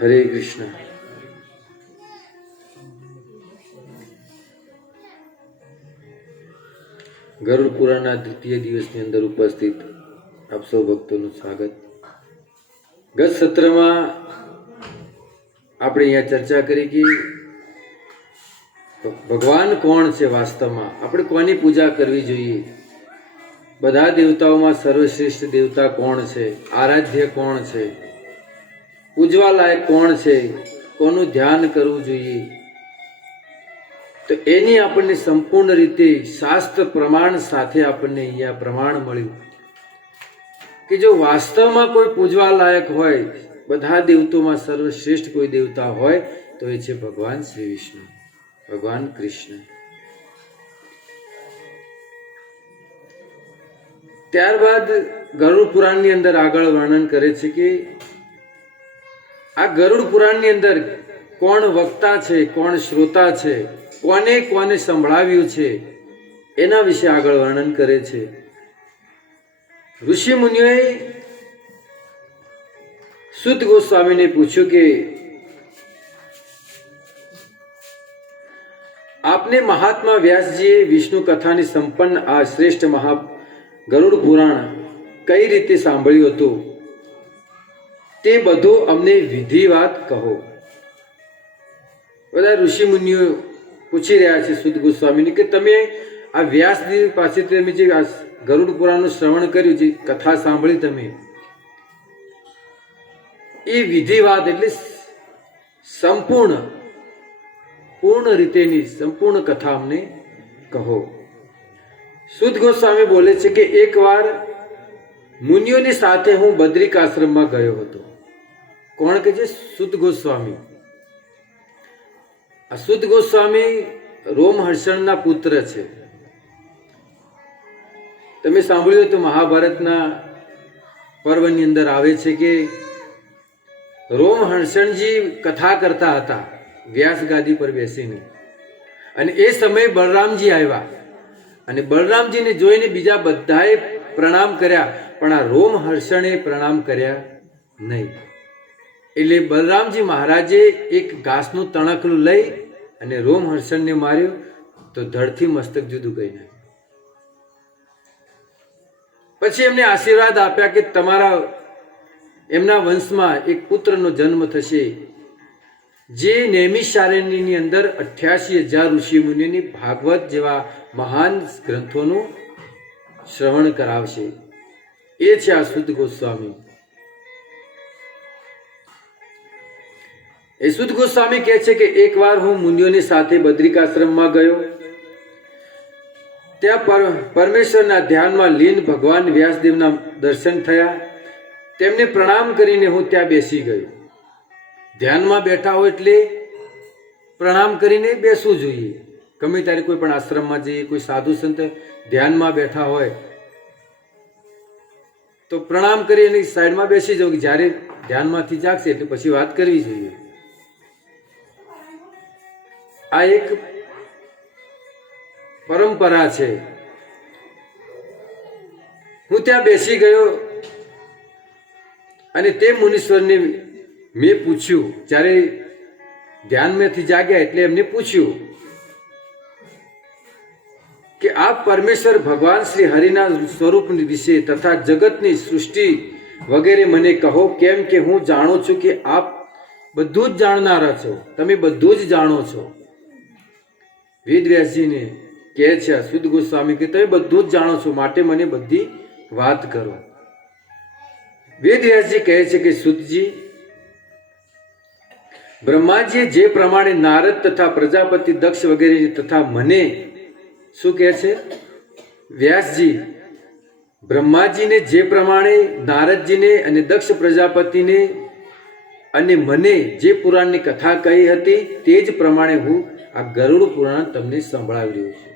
હરે કૃષ્ણ. ગરુડ પુરાણના દ્વિતીય દિવસની અંદર ઉપસ્થિત આપ સૌ ભક્તોનું સ્વાગત. ગત સત્રમાં આપણે અહીંયા ચર્ચા કરી કે ભગવાન કોણ છે વાસ્તવમાં, આપણે કોની પૂજા કરવી જોઈએ, બધા દેવતાઓમાં સર્વશ્રેષ્ઠ દેવતા કોણ છે, આરાધ્ય કોણ છે, પૂજવા લાયક કોણ છે, કોનું ધ્યાન કરવું જોઈએ. તો એની આપણને સંપૂર્ણ રીતે શાસ્ત્ર પ્રમાણ સાથે આપણને અહીંયા પ્રમાણ મળ્યું કે જો વાસ્તવમાં કોઈ પૂજવા લાયક હોય, બધા દેવતાઓમાં સર્વશ્રેષ્ઠ કોઈ દેવતા હોય તો એ છે ભગવાન શ્રી વિષ્ણુ, ભગવાન કૃષ્ણ. ત્યારબાદ ગરુડ પુરાણની અંદર આગળ વર્ણન કરે છે કે આ ગરુડ પુરાણની અંદર કોણ વક્તા છે, કોણ શ્રોતા છે, કોને કોને સંભળાવ્યું છે, એના વિશે આગળ વર્ણન કરે છે. ઋષિ મુનિઓએ સુત ગોસ્વામીને પૂછ્યું કે આપને મહાત્મા વ્યાસજીએ વિષ્ણુ કથાની સંપન્ન આ શ્રેષ્ઠ મહા ગરુડ પુરાણ કઈ રીતે સાંભળ્યું હતું તે બધું અમને વિધિવાત કહો. બધા ઋષિ મુનિઓ પૂછી રહ્યા છે સુત ગોસ્વામીને કે તમે આ વ્યાસજી પાસેથી તમે જે આ ગરુડ પુરાણનું શ્રવણ કર્યું, જે કથા સાંભળી તમે, એ વિધિવાત એટલે પૂર્ણ રીતેની સંપૂર્ણ કથા અમને કહો. સુત ગોસ્વામી બોલે છે કે એકવાર મુનિઓની સાથે હું બદ્રિક આશ્રમમાં ગયો હતો. કોણ કે છે? સુત ગોસ્વામી. આ સુત ગોસ્વામી રોમહર્ષણના પુત્ર છે. તમે સાંભળ્યું તો મહાભારતના પર્વની અંદર આવે છે કે રોમહર્ષણજી કથા કરતા હતા વ્યાસ ગાદી પર બેસીને, અને એ સમયે બલરામજી આવ્યા, અને બલરામજીને જોઈને બીજા બધાએ પ્રણામ કર્યા, પણ આ રોમહર્ષણે પ્રણામ કર્યા નહીં. એટલે બલરામજી મહારાજે એક ઘાસનું તણકલું લઈ અને રોમહર્ષણને માર્યો તો ધડથી મસ્તક જુદું કરી નાખ્યું. પછી એમને આશીર્વાદ આપ્યા કે તમારા એમના વંશમાં એક પુત્રનો જન્મ થશે, જે નૈમિષારણ્યની અંદર 88,000 ઋષિ મુનિઓની ભાગવત જેવા મહાન ગ્રંથોનું શ્રવણ કરાવશે. એ છે આ સુત ગોસ્વામી. એ સુત ગોસ્વામી કહે છે કે એકવાર હું મુનિઓની સાથે બદ્રિકાશ્રમમાં ગયો. ત્યાં પરમેશ્વરના ધ્યાનમાં લીન ભગવાન વ્યાસદેવના દર્શન થયા. તેમને પ્રણામ કરીને હું ત્યાં બેસી ગયો. ધ્યાનમાં બેઠા હોય એટલે પ્રણામ કરીને બેસવું જોઈએ. ગમે ત્યારે કોઈ પણ આશ્રમમાં જઈએ, કોઈ સાધુ સંત ધ્યાનમાં બેઠા હોય તો પ્રણામ કરી એની સાઈડમાં બેસી જવું. જ્યારે ધ્યાનમાંથી જાગશે એટલે પછી વાત કરવી જોઈએ. આ એક પરંપરા છે. હું ત્યાં બેસી ગયો અને તે મુનીશ્વરને મેં પૂછ્યું, જ્યારે ધ્યાનમાંથી જાગ્યા એટલે એમને પૂછ્યું કે આપ પરમેશ્વર ભગવાન શ્રી હરિના સ્વરૂપ વિશે તથા જગતની સૃષ્ટિ વગેરે મને કહો, કેમ કે હું જાણું છું કે આપ બધું જ જાણનારા છો, તમે બધું જ જાણો છો. વેદવ્યાસજીને કહે છે સુત ગોસ્વામી કે તમે બધું જ જાણો છો, માટે મને બધી વાત કરો. વેદવ્યાસજી કહે છે કે સુતજી, બ્રહ્માજીએ જે પ્રમાણે નારદ તથા પ્રજાપતિ દક્ષ વગેરે તથા મને શું કહે છે? વ્યાસજી બ્રહ્માજીને જે પ્રમાણે નારદજીને અને દક્ષ પ્રજાપતિને અને મને જે પુરાણની કથા કહી હતી તે જ પ્રમાણે હું આ ગરુડ પુરાણ તમને સંભળાવી રહ્યો છું.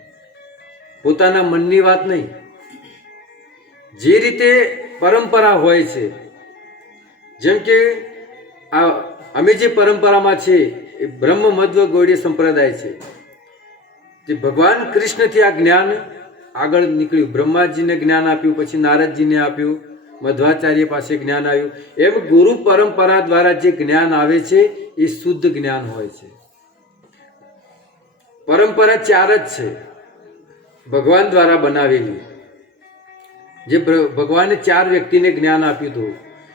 પોતાના મનની વાત નહીં, જે રીતે પરંપરા હોય છે. જેમ કે આ અમે જે પરંપરામાં છે એ બ્રહ્મ મધ્વ ગૌડીય સંપ્રદાય છે. જે ભગવાન કૃષ્ણથી આ જ્ઞાન આગળ નીકળ્યું. બ્રહ્માજીને જ્ઞાન આપ્યું, પછી નારદજીને આપ્યું, મધ્વાચાર્ય પાસે જ્ઞાન આવ્યું. એમ ગુરુ પરંપરા દ્વારા જે જ્ઞાન આવે છે એ શુદ્ધ જ્ઞાન હોય છે. પરંપરા ચાર જ છે ભગવાન દ્વારા બનાવેલી. જે ભગવાને ચાર વ્યક્તિને જ્ઞાન આપ્યું હતું.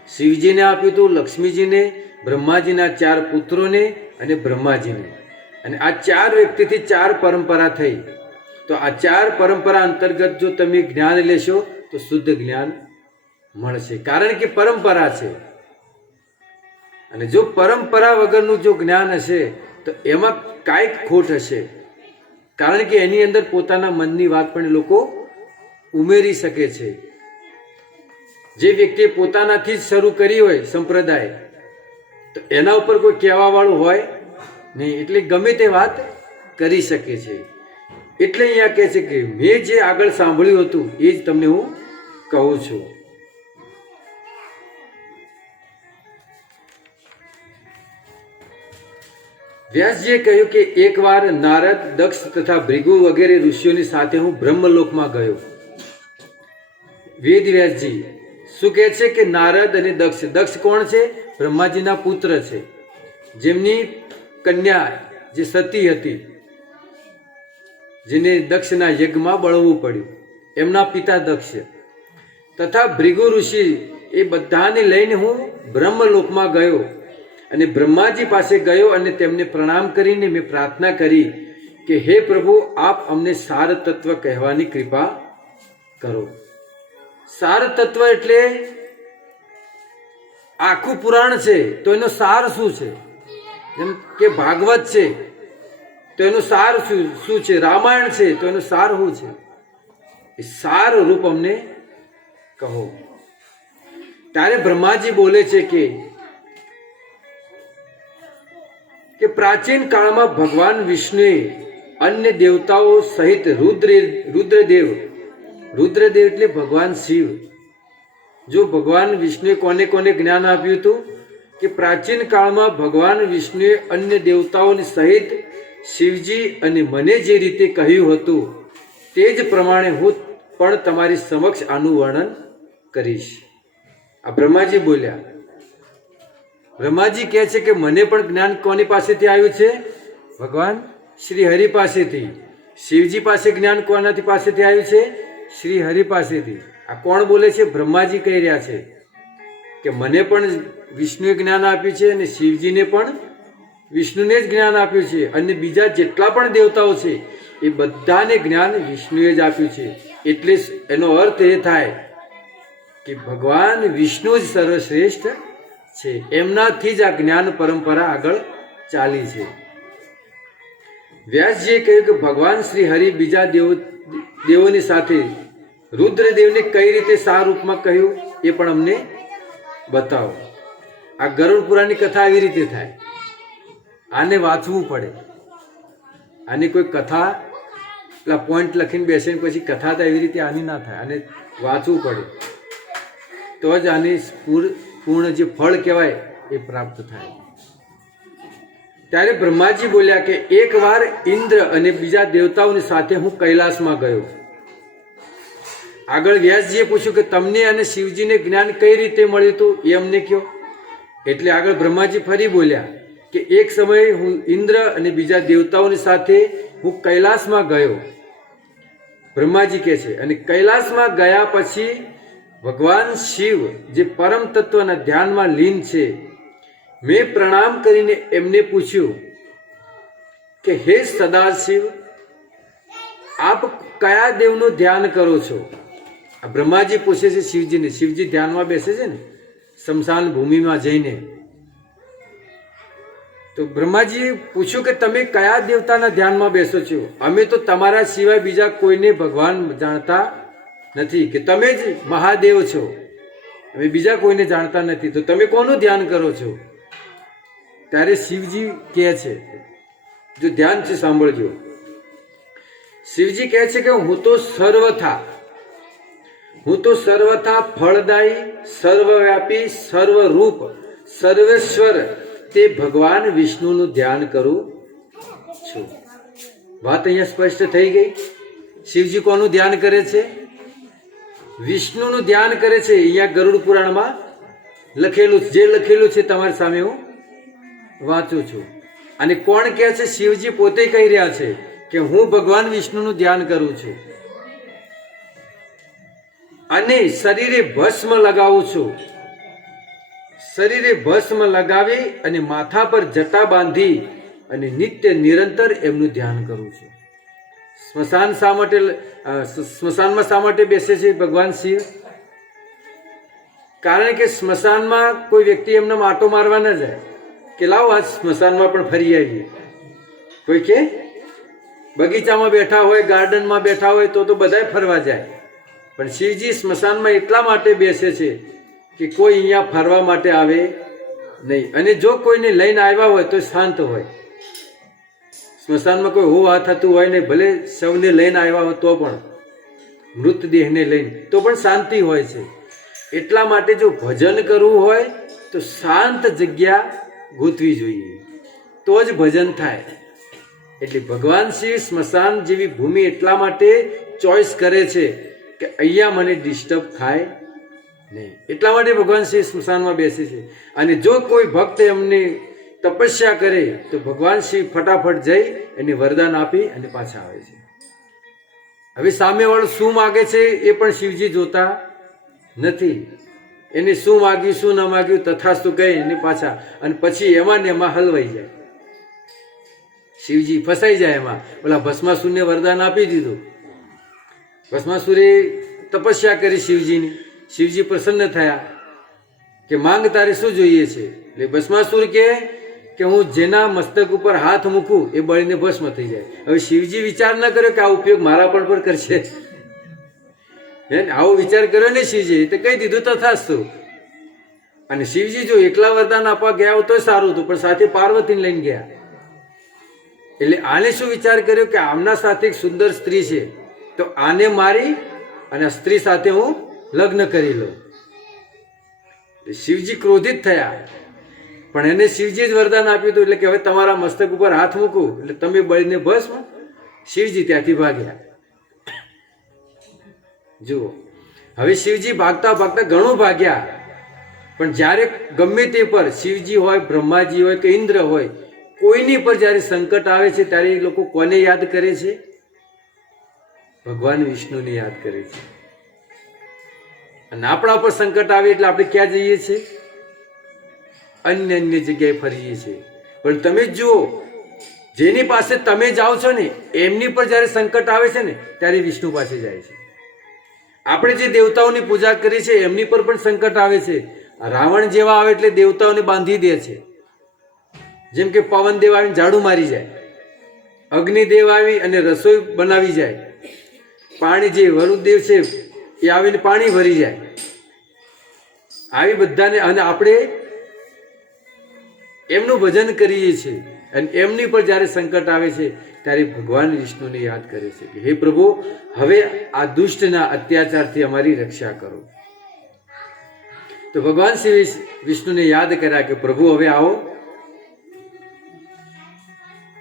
શિવજીને આપ્યું હતું, લક્ષ્મીજીને, બ્રહ્માજીના ચાર પુત્રોને અને બ્રહ્માજીને. અને આ ચાર વ્યક્તિથી ચાર પરંપરા થઈ. તો આ ચાર પરંપરા અંતર્ગત જો તમે જ્ઞાન લેશો તો શુદ્ધ જ્ઞાન મળશે. કારણ કે પરંપરા છે. અને જો પરંપરા વગરનું જો જ્ઞાન હશે તો એમાં કાંઈક ખોટ હશે. કારણ કે એની અંદર પોતાના મનની વાત પણ લોકો ઉમેરી શકે છે. જે વ્યક્તિએ પોતાનાથી જ શરૂ કરી હોય સંપ્રદાય, તો એના ઉપર કોઈ કહેવા વાળું હોય નહીં, એટલે ગમે તે વાત કરી શકે છે. એટલે અહીંયા કહે છે કે મેં જે આગળ સાંભળ્યું હતું એ જ તમને હું કહું છું. વ્યાસજીએ કહ્યું કે એકવાર નારદ, દક્ષ તથા ભૃગુ વગેરે ઋષિઓની સાથે હું બ્રહ્મલોકમાં ગયો. વેદ વ્યાસજી શું કહે છે કે નારદ અને દક્ષ, દક્ષ કોણ છે? બ્રહ્માજીના પુત્ર છે, જેમની કન્યા જે સતી હતી, જેને દક્ષના યજ્ઞમાં બળવું પડ્યું, એમના પિતા દક્ષ તથા ભૃગુ ઋષિ, એ બધાને લઈને હું બ્રહ્મલોકમાં ગયો અને બ્રહ્માજી પાસે ગયો અને તેમને પ્રણામ કરીને મેં પ્રાર્થના કરી કે હે પ્રભુ, આપ અમને સાર તત્વ કહેવાની કૃપા કરો. સાર તત્વ એટલે આખું પુરાણ છે તો એનો સાર શું છે? જેમ કે ભાગવત છે તો એનો સાર શું છે? રામાયણ છે તો એનો સાર શું છે? એ સાર રૂપ અમને કહો. ત્યારે બ્રહ્માજી બોલે છે કે પ્રાચીન કાળમાં ભગવાન વિષ્ણુએ અન્ય દેવતાઓ સહિત રુદ્રદેવ એટલે ભગવાન શિવ. જો ભગવાન વિષ્ણુએ કોને કોને જ્ઞાન આપ્યું હતું કે પ્રાચીન કાળમાં ભગવાન વિષ્ણુએ અન્ય દેવતાઓની સહિત શિવજી અને મને જે રીતે કહ્યું હતું તે જ પ્રમાણે હું પણ તમારી સમક્ષ આનું વર્ણન કરીશ. આ બ્રહ્માજી બોલ્યા. બ્રહ્માજી કહે છે કે મને પણ જ્ઞાન કોની પાસેથી આવ્યું છે? ભગવાન શ્રી હરિ પાસેથી. શિવજી પાસે જ્ઞાન કોનાથી પાસેથી આવ્યું છે? શ્રી હરિ પાસેથી. આ કોણ બોલે છે? બ્રહ્માજી કહી રહ્યા છે કે મને પણ વિષ્ણુએ જ્ઞાન આપ્યું છે અને શિવજીને પણ વિષ્ણુને જ જ્ઞાન આપ્યું છે, અને બીજા જેટલા પણ દેવતાઓ છે એ બધાને જ્ઞાન વિષ્ણુએ જ આપ્યું છે. એટલે એનો અર્થ એ થાય કે ભગવાન વિષ્ણુ જ સર્વશ્રેષ્ઠ છે. એમનાથી જ આ જ્ઞાન પરંપરા આગળ ચાલી છે. વ્યાસજીએ કહ્યું કે ભગવાન શ્રી હરિ બીજા દેવોની સાથે રુદ્રદેવને કઈ રીતે સાર રૂપમાં કહ્યું એ પણ અમને બતાવો. આ ગરુડ પુરાણની કથા આવી રીતે થાય. આને વાંચવું પડે. આની કોઈ કથા પેલા પોઈન્ટ લખીને બેસીને પછી કથા તો એવી રીતે આની ના થાય. આને વાંચવું પડે તો જ આની પૂર્ણ જે ફળ કહેવાય એ પ્રાપ્ત થાય. ત્યારે બ્રહ્માજી બોલ્યા કે એકવાર ઇન્દ્ર અને બીજા દેવતાઓની સાથે હું કૈલાસમાં ગયો. આગળ વ્યાસજીએ પૂછ્યું કે તમને અને શિવજીને જ્ઞાન કઈ રીતે મળ્યું હતું એ અમને કહો. એટલે આગળ બ્રહ્માજી ફરી બોલ્યા કે એક સમયે હું ઇન્દ્ર અને બીજા દેવતાઓની સાથે હું કૈલાસમાં ગયો. બ્રહ્માજી કહે છે, અને કૈલાસમાં ગયા પછી ભગવાન શિવ જે પરમ તત્વના ધ્યાનમાં લીન છે, મેં પ્રણામ કરીને એમને પૂછ્યું કે હે સદાશિવ, આપ કયા દેવનું ધ્યાન કરો છો? આ બ્રહ્માજી પૂછે છે શિવજીને. શિવજી ધ્યાનમાં બેસે છે ને સ્મશાન ભૂમિમાં જઈને. તો બ્રહ્માજીએ પૂછ્યું કે તમે કયા દેવતાના ધ્યાનમાં બેસો છો? અમે તો તમારા સિવાય બીજા કોઈને ભગવાન જાણતા નથી, કે તમે જ મહાદેવ છો, અમે બીજા કોઈને જાણતા નથી, તો તમે કોનું ધ્યાન કરો છો? ત્યારે શિવજી કહે છે, જો ધ્યાનથી સાંભળજો, શિવજી કહે છે કે હું તો સર્વથા ફળદાયી, સર્વવ્યાપી, સર્વરૂપ, સર્વેશ્વર તે ભગવાન વિષ્ણુનું ધ્યાન કરું છું. વાત અહીંયા સ્પષ્ટ થઈ ગઈ. શિવજી કોનું ધ્યાન કરે છે? વિષ્ણુનું ધ્યાન કરે છે. અહીંયા ગરુડ પુરાણમાં લખેલું, જે લખેલું છે તમારી સામે હું વાંચું છું. અને કોણ કહે છે? શિવજી પોતે કહી રહ્યા છે કે હું ભગવાન વિષ્ણુનું ધ્યાન કરું છું અને શરીરે ભસ્મ લગાવું છું. શરીરે ભસ્મ લગાવી અને માથા પર જટા બાંધી અને નિત્ય નિરંતર એમનું ધ્યાન કરું છું. સ્મશાનમાં શા માટે બેસે છે ભગવાન શિવ? કારણ કે સ્મશાનમાં કોઈ વ્યક્તિ એમને આંટો મારવા ન જાય કે લાવો આજ સ્મશાનમાં પણ ફરી આવીએ. કોઈ કે બગીચામાં બેઠા હોય, ગાર્ડનમાં બેઠા હોય તો બધાય ફરવા જાય, પણ શિવજી સ્મશાનમાં એટલા માટે બેસે છે કે કોઈ અહીંયા ફરવા માટે આવે નહીં. અને જો કોઈને લઈને આવ્યા હોય તો શાંત હોય. સ્મશાનમાં કોઈ હોવા થતું હોય ને, ભલે સૌને લઈને આવ્યા હોય તો પણ, મૃતદેહને લઈને તો પણ શાંતિ હોય છે. એટલા માટે જો ભજન કરવું હોય તો શાંત જગ્યા ગોતવી જોઈએ, તો જ ભજન થાય. એટલે ભગવાન શિવ સ્મશાન જેવી ભૂમિ એટલા માટે ચોઈસ કરે છે કે અહીંયા મને ડિસ્ટર્બ થાય નહીં. એટલા માટે ભગવાન શિવ સ્મશાનમાં બેસે છે. અને જો કોઈ ભક્ત એમને તપસ્યા કરે તો ભગવાન શિવ ફટાફટ જઈ એને વરદાન આપી અને પાછા આવે છે. હવે સામેવાળો શું માગે છે એ પણ શિવજી જોતા નથી. એને શું માગ્યું શું ન માગ્યું તથાસ્તુ કહે એને પાછા, અને પછી એમાં ને એમાં હલવાઈ જાય. શિવજી ફસાઈ જાય એમાં. ઓલા ભસ્માસુરને વરદાન આપી દીધું. ભસ્માસુરે તપસ્યા કરી શિવજીની. શિવજી પ્રસન્ન થયા કે માંગ તારે શું જોઈએ છે? એટલે ભસ્માસુર કે હું જેના મસ્તક ઉપર હાથ મૂકું એ બળીને ભસ્મ થઈ જાય. હવે શિવજી વિચાર ન કર્યો કે આ ઉપયોગ મારા પણ કરશે. આવો વિચાર કર્યો ને શિવજી, તો કહી દીધું તથાસ્તુ. અને શિવજી જો એકલા વરદાન આપવા ગયા હોય તો સારું હતું, પણ સાથે પાર્વતીને લઈને ગયા. એટલે આને શું વિચાર કર્યો કે આમના સાથે એક સુંદર સ્ત્રી છે, તો આને મારી અને સ્ત્રી સાથે હું લગ્ન કરી લઉં. શિવજી ક્રોધિત થયા, પણ એને શિવજી જ વરદાન આપ્યું હતું. એટલે કે હવે તમારા મસ્તક ઉપર હાથ મૂકું એટલે તમે બળીને ભસ્મ. શિવજી ત્યાંથી ભાગ્યા. જુઓ, હવે શિવજી ભાગતા ભાગતા ઘણું ભાગ્યા, પણ જ્યારે ગમે તે પર શિવજી હોય, બ્રહ્માજી હોય કે ઇન્દ્ર હોય, કોઈની પર જ્યારે સંકટ આવે છે ત્યારે એ લોકો કોને યાદ કરે છે? ભગવાન વિષ્ણુને યાદ કરે છે. અને આપણા પર સંકટ આવે એટલે આપણે ક્યાં જઈએ છીએ? અન્ય જગ્યાએ ફરીએ છીએ. પણ તમે જુઓ, જેની પાસે તમે જાઓ છો ને એમની પર જ્યારે સંકટ આવે છે ને ત્યારે વિષ્ણુ પાસે જાય છે. આપણે જે દેવતાઓની પૂજા કરી છે એમની પર પણ સંકટ આવે છે. રાવણ જેવા આવે એટલે દેવતાઓને બાંધી દે છે. જેમ કે પવનદેવ આવીને ઝાડુ મારી જાય, અગ્નિદેવ આવી અને રસોઈ બનાવી જાય, પાણી જે વરુદેવ છે એ આવીને પાણી ભરી જાય. આવી બધાને, અને આપણે એમનું ભજન કરીએ છીએ. અને એમની પર જ્યારે સંકટ આવે છે ત્યારે ભગવાન વિષ્ણુને યાદ કરે છે કે હે પ્રભુ, હવે આ દુષ્ટના અત્યાચારથી અમારી રક્ષા કરો. તો ભગવાન શ્રી વિષ્ણુને યાદ કર્યા કે પ્રભુ હવે આવો.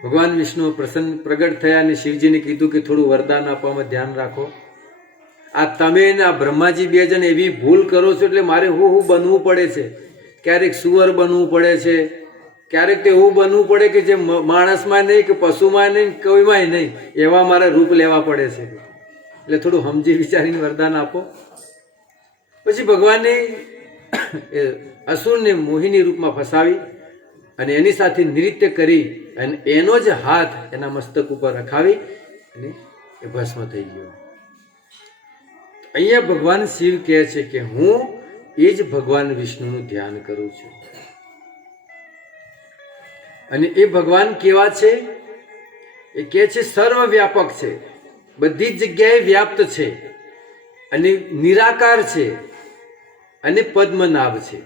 ભગવાન વિષ્ણુ પ્રગટ થયા અને શિવજીને કીધું કે થોડું વરદાન આપવામાં ધ્યાન રાખો. આ તમે ને આ બ્રહ્માજી બે જણ એવી ભૂલ કરો છો એટલે મારે હું બનવું પડે છે. ક્યારેક સુવર બનવું પડે છે, ક્યારેક તો એવું બનવું પડે કે જે માણસમાં નહીં કે પશુમાં નહીં કોઈમાં નહીં એવા મારા રૂપ લેવા પડે છે. એટલે થોડું સમજી વિચારીને વરદાન આપો. પછી ભગવાને અસુરને મોહિની રૂપમાં ફસાવી અને એની સાથે નૃત્ય કરી અને એનો જ હાથ એના મસ્તક ઉપર રખાવી અને એ ભસ્મ થઈ ગયો. અહીંયા ભગવાન શિવ કહે છે કે હું એ જ ભગવાન વિષ્ણુનું ધ્યાન કરું છું. અને એ ભગવાન કેવા છે? એ કહે છે સર્વ વ્યાપક છે, બધી જ જગ્યાએ વ્યાપ્ત છે અને નિરાકાર છે અને પદ્મનાભ છે.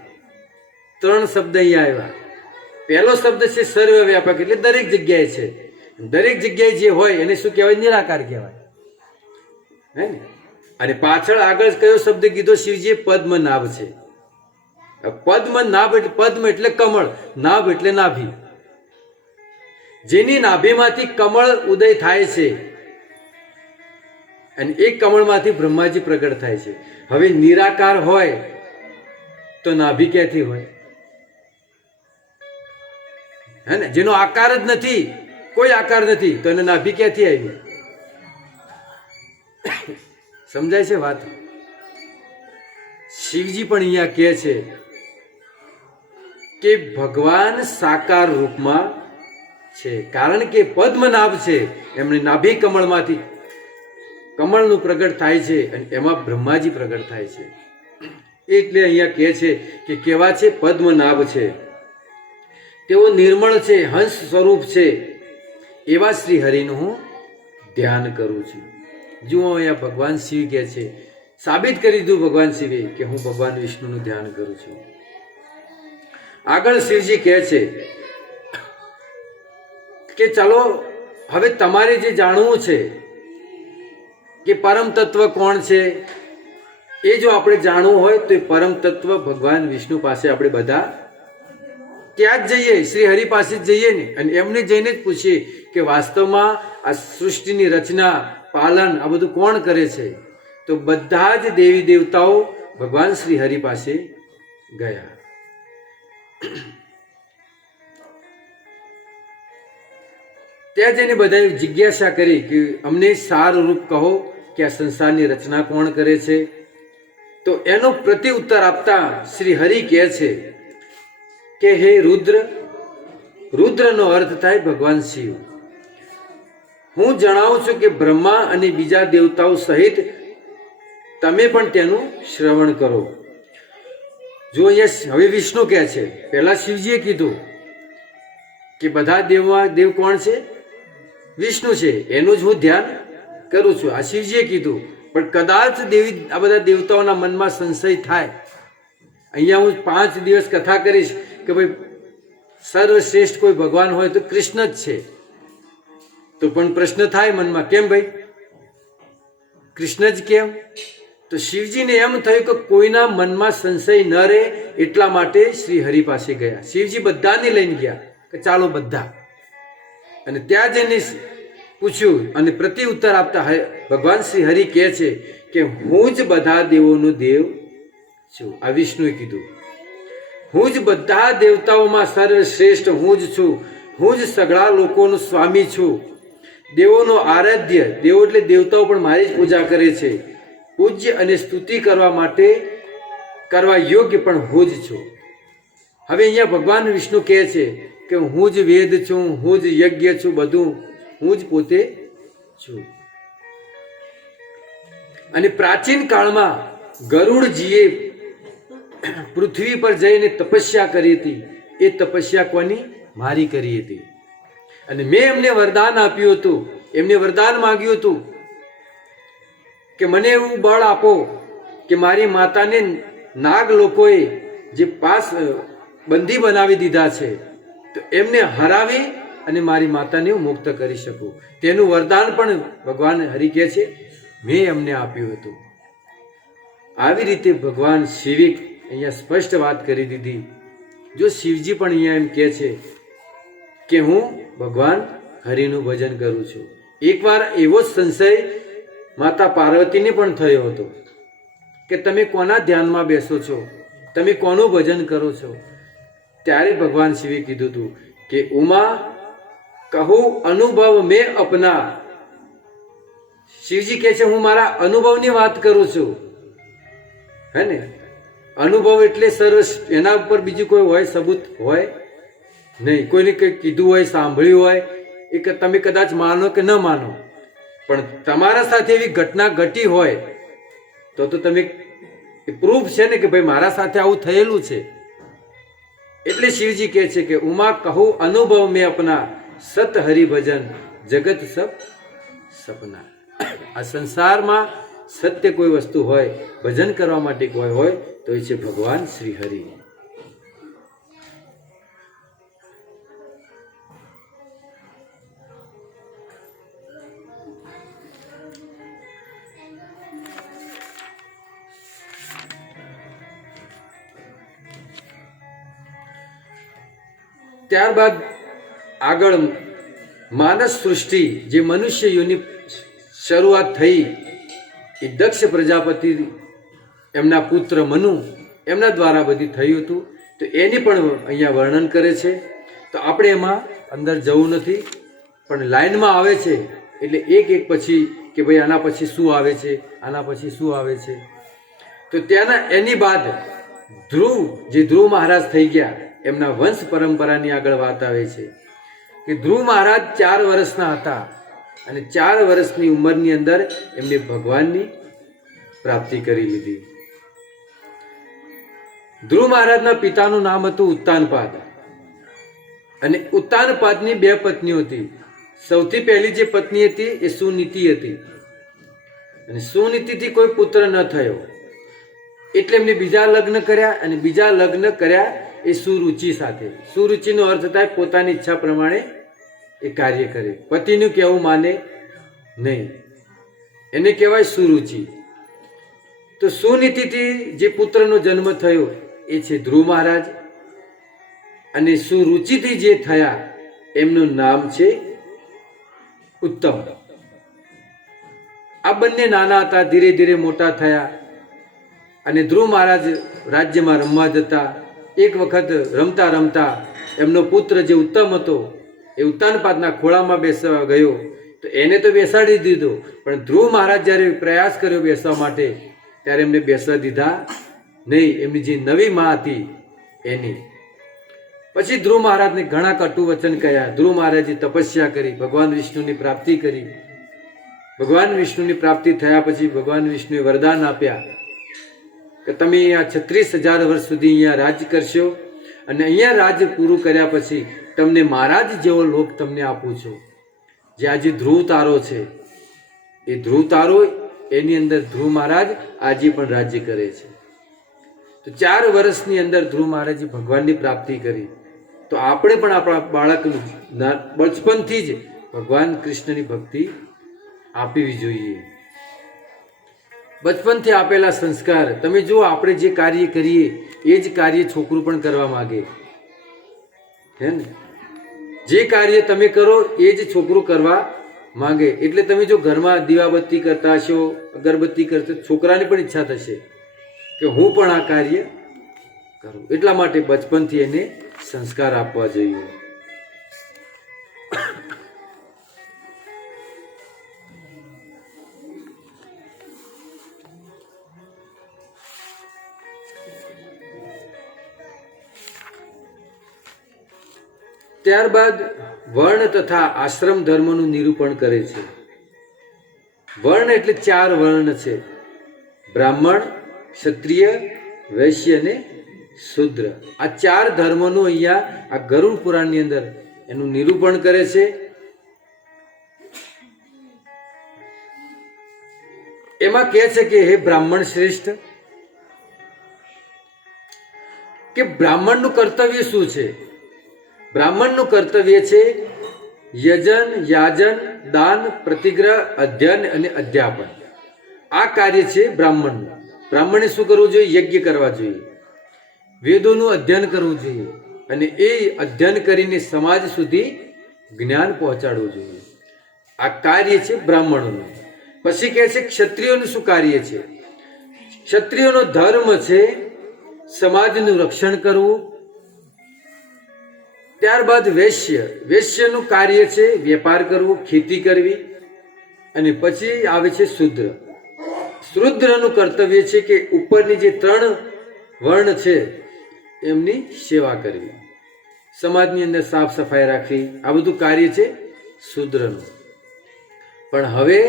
ત્રણ શબ્દ અહીંયા આવ્યા. પહેલો શબ્દ છે સર્વ વ્યાપક, એટલે દરેક જગ્યાએ છે. દરેક જગ્યાએ જે હોય એને શું કહેવાય? નિરાકાર કહેવાય. હે ને? અને પાછળ આગળ કયો શબ્દ કીધો શિવજીએ? પદ્મનાભ છે. પદ્મનાભ, પદ્મ એટલે કમળ, નાભ એટલે નાભી. જેની નાભીમાંથી કમળ ઉદય થાય છે અને એક કમળમાંથી બ્રહ્માજી પ્રગટ થાય છે. હવે નિરાકાર હોય તો નાભી ક્યાંથી હોય? હે ને? જેનો આકાર જ નથી, કોઈ આકાર નથી, તો એને નાભી ક્યાંથી આવી? સમજાય છે વાત? શિવજી પણ અહીંયા કહે છે કે ભગવાન સાકાર રૂપમાં છે, કારણ કે પદ્મનાભ છે, એમણે નાભી કમળમાંથી કમળનું પ્રગટ થાય છે અને એમાં બ્રહ્માજી પ્રગટ થાય છે. એટલે અહીંયા કહે છે કે કેવા છે? પદ્મનાભ છે, તેઓ નિર્મળ છે, હંસ સ્વરૂપ છે, એવા શ્રી હરિનું હું ધ્યાન કરું છું. જુઓ અહીંયા ભગવાન શિવ કહે છે, સાબિત કરી દીધું ભગવાન શિવે કે હું ભગવાન વિષ્ણુનું ધ્યાન કરું છું. આગળ શિવજી કહે છે કે ચાલો હવે તમારે જે જાણવું છે કે પરમ તત્વ કોણ છે, એ જો આપણે જાણવું હોય તો એ પરમ તત્વ ભગવાન વિષ્ણુ પાસે આપણે બધા ત્યાં જ જઈએ, શ્રી હરિ પાસે જ જઈએ ને, અને એમને જઈને જ પૂછીએ કે વાસ્તવમાં આ સૃષ્ટિની રચના, પાલન આ બધું કોણ કરે છે? તો બધા જ દેવી દેવતાઓ ભગવાન શ્રી હરિ પાસે ગયા. ત્યાં જઈને બધાએ જિજ્ઞાસા કરી કે અમને સાર રૂપ કહો કે આ સંસારની રચના કોણ કરે છે? તો એનો પ્રત્યુત્તર આપતા શ્રી હરિ કહે છે કે હે રુદ્ર, રુદ્રનો અર્થ થાય ભગવાન શિવ. હું જણાવું છું કે બ્રહ્મા અને બીજા દેવતાઓ સહિત તમે પણ તેનું શ્રવણ કરો. જો અહીંયા હવે વિષ્ણુ કહે છે, પહેલા શિવજીએ કીધું કે બધા દેવ કોણ છે? વિષ્ણુ છે, એનું જ હું ધ્યાન કરું છું, આ શિવજીએ કીધું. પણ કદાચ આ બધા દેવતાઓના મનમાં સંશય થાય. અહીંયા હું 5 દિવસ કથા કરીશ કે ભાઈ સર્વશ્રેષ્ઠ કોઈ ભગવાન હોય તો કૃષ્ણ જ છે. તો પણ પ્રશ્ન થાય મનમાં, કેમ ભાઈ કૃષ્ણ જ કેમ? તો શિવજીને એમ થયું કે કોઈના મનમાં સંશય ન રહે, એટલા માટે શ્રી હરિ પાસે ગયા. શિવજી બધાને લઈને ગયા કે ચાલો બધા, અને ત્યાં જઈને પૂછ્યું અને પ્રત્યુત્તર આપતા ભગવાન શ્રી હરિ કહે છે કે હું જ બધા દેવોનો દેવ છું. આ વિષ્ણુએ કીધું, હું જ બધા દેવતાઓમાં સર્વશ્રેષ્ઠ હું જ છું, હું જ સગળા લોકોનો સ્વામી છું, દેવોનો આરાધ્ય, દેવો એટલે દેવતાઓ પણ મારી જ પૂજા કરે છે, પૂજ્ય અને સ્તુતિ કરવા માટે કરવા યોગ્ય પણ હું જ છું. હવે અહીંયા ભગવાન વિષ્ણુ કહે છે કે હું જ વેદ છું, હું જ યજ્ઞ છું, બધું હું જ પોતે છું. અને પ્રાચીન કાળમાં ગરુડજીએ પૃથ્વી પર જઈને તપસ્યા કરી હતી. એ તપસ્યા કોની? મારી કરી હતી. અને મેં એમને વરદાન આપ્યું હતું, એમને વરદાન માંગ્યું હતું કે મને એવું બળ આપો કે મારી માતાને નાગ લોકોએ જે પાસ બંધી બનાવી દીધા છે, તો એમને હરાવી અને મારી માતાને હું મુક્ત કરી શકું. તેનું વરદાન પણ ભગવાન હરિ કહે છે મેં એમને આપ્યું હતું. આવી રીતે ભગવાન શિવે અહીંયા સ્પષ્ટ વાત કરી દીધી. જો શિવજી પણ અહીંયા એમ કહે છે કે હું ભગવાન હરિનું ભજન કરું છું. એકવાર એવો જ સંશય માતા પાર્વતીને પણ થયો હતો કે તમે કોના ધ્યાનમાં બેસો છો, તમે કોનું ભજન કરો છો? ત્યારે ભગવાન શિવે કીધું હતું કે ઉમા કહું અનુભવ મેં અપના. શિવજી કહે છે હું મારા અનુભવની વાત કરું છું. હે ને? અનુભવ એટલે સરસ, એના ઉપર બીજું કોઈ હોય સબૂત હોય નહીં. કોઈને કંઈ કીધું હોય, સાંભળ્યું હોય, એ તમે કદાચ માનો કે ન માનો, પણ તમારા સાથે એવી ઘટના ઘટી હોય તો તમે પ્રૂફ છે ને કે ભાઈ મારા સાથે આવું થયેલું છે. એટલે શિવજી કહે છે કે ઉમા કહું અનુભવ મેં અપના, સત હરિભજન જગત સબ સપના. આ સંસારમાં સત્ય કોઈ વસ્તુ હોય, ભજન કરવા માટે કોઈ હોય તો એ છે ભગવાન શ્રી હરિ. ત્યારબાદ આગળ માનસ સૃષ્ટિ જે મનુષ્ય યોની શરૂઆત થઈ એ દક્ષ પ્રજાપતિ એમના પુત્ર મનુ એમના દ્વારા બધી થયું હતું. તો એની પણ અહીંયા વર્ણન કરે છે. તો આપણે એમાં અંદર જવું નથી, પણ લાઈનમાં આવે છે એટલે એક એક પછી કે ભાઈ આના પછી શું આવે છે, આના પછી શું આવે છે. તો ત્યાંના એની બાદ ધ્રુવ મહારાજ થઈ ગયા, એમના વંશ પરંપરાની આગળ વાત આવે છે કે ધ્રુવ મહારાજ 4 વર્ષના હતા અને 4 વર્ષની ઉંમરની અંદર એમને ભગવાનની પ્રાપ્તિ કરી લીધી. ધ્રુવ મહારાજના પિતાનું નામ હતું ઉત્તાનપાદ અને ઉત્તાનપાદની 2 પત્નીઓ હતી. સૌથી પહેલી જે પત્ની હતી એ સુનીતિ હતી અને સુનીતિથી કોઈ પુત્ર ન થયો એટલે એમને બીજા લગ્ન કર્યા અને બીજા લગ્ન કર્યા એ સુરુચિ સાથે. સુરુચિનો અર્થ થાય પોતાની ઈચ્છા પ્રમાણે એ કાર્ય કરે, પતિનું કહેવું માને નહીં, એને કહેવાય સુરુચિ. તો સુનીતિથી જે પુત્રનો જન્મ થયો એ છે ધ્રુવ મહારાજ અને સુરુચિથી જે થયા એમનું નામ છે ઉત્તમ. આ બંને નાના હતા, ધીરે ધીરે મોટા થયા અને ધ્રુવ મહારાજ રાજ્યમાં રમવા જતા. એક વખત રમતા રમતા એમનો પુત્ર જે ઉત્તમ હતો એ ઉત્તાનપાદના ખોળામાં બેસવા ગયો તો એને તો બેસાડી દીધો, પણ ધ્રુવ મહારાજ જ્યારે પ્રયાસ કર્યો બેસવા માટે ત્યારે એમને બેસવા દીધા નહીં, એમની જે નવી માં હતી એની. પછી ધ્રુવ મહારાજને ઘણા કટુ વચન કહ્યા. ધ્રુવ મહારાજે તપસ્યા કરી, ભગવાન વિષ્ણુની પ્રાપ્તિ કરી. ભગવાન વિષ્ણુની પ્રાપ્તિ થયા પછી ભગવાન વિષ્ણુએ વરદાન આપ્યા કે તમે આ 36,000 વર્ષ સુધી અહીંયા રાજ કરશો અને અહીંયા રાજ પૂરું કર્યા પછી તમને મહારાજ જેવો લોક તમને આપું છું. જે આજે ધ્રુવ તારો છે એ ધ્રુવ તારો એની અંદર ધ્રુવ મહારાજ આજે પણ રાજ્ય કરે છે. તો 4 વર્ષની અંદર ધ્રુવ મહારાજે ભગવાનની પ્રાપ્તિ કરી. તો આપણે પણ આપણા બાળકનું બચપનથી જ ભગવાન કૃષ્ણની ભક્તિ આપવી જોઈએ. બચપનથી આપેલા સંસ્કાર તમે જો આપણે જે કાર્ય કરીએ એ જ કાર્ય છોકરું પણ કરવા માંગે, હે ને? જે કાર્ય તમે કરો એ જ છોકરું કરવા માંગે. એટલે તમે જો ઘરમાં દીવાબત્તી કરતા હશો, અગરબત્તી કરતા, છોકરાની પણ ઈચ્છા થશે કે હું પણ આ કાર્ય કરું. એટલા માટે બચપનથી એને સંસ્કાર આપવા જોઈએ. ત્યારબાદ વર્ણ તથા આશ્રમ ધર્મનું નિરૂપણ કરે છે. વર્ણ એટલે 4 વર્ણ છે: બ્રાહ્મણ, ક્ષત્રિય, વૈશ્ય અને શૂદ્ર. આ 4 ધર્મોનું અહીંયા આ ગરુડ પુરાણની અંદર એનું નિરૂપણ કરે છે. એમાં કહે છે કે હે બ્રાહ્મણ શ્રેષ્ઠ, કે બ્રાહ્મણનું કર્તવ્ય શું છે? બ્રાહ્મણનું કર્તવ્ય છે યજન, યાજન, દાન, પ્રતિગ્રહ, અધ્યયન અને અધ્યાપન. આ કાર્ય છે બ્રાહ્મણનું. બ્રાહ્મણે શું કરવું જોઈએ? યજ્ઞ કરવા જોઈએ, વેદોનું અધ્યયન કરવું જોઈએ અને એ અધ્યયન કરીને સમાજ સુધી જ્ઞાન પહોંચાડવું જોઈએ. આ કાર્ય છે બ્રાહ્મણોનું. પછી કહે છે ક્ષત્રિયોનું શું કાર્ય છે? ક્ષત્રિયોનો ધર્મ છે સમાજનું રક્ષણ કરવું. ત્યારબાદ વૈશ્યનું કાર્ય છે વેપાર કરવો, ખેતી કરવી. અને પછી આવે છે શૂદ્ર. શૂદ્રનું કર્તવ્ય છે કે ઉપરની જે 3 વર્ણ છે એમની સેવા કરવી, સમાજની અંદર સાફ સફાઈ રાખવી. આ બધું કાર્ય છે શૂદ્રનું. પણ હવે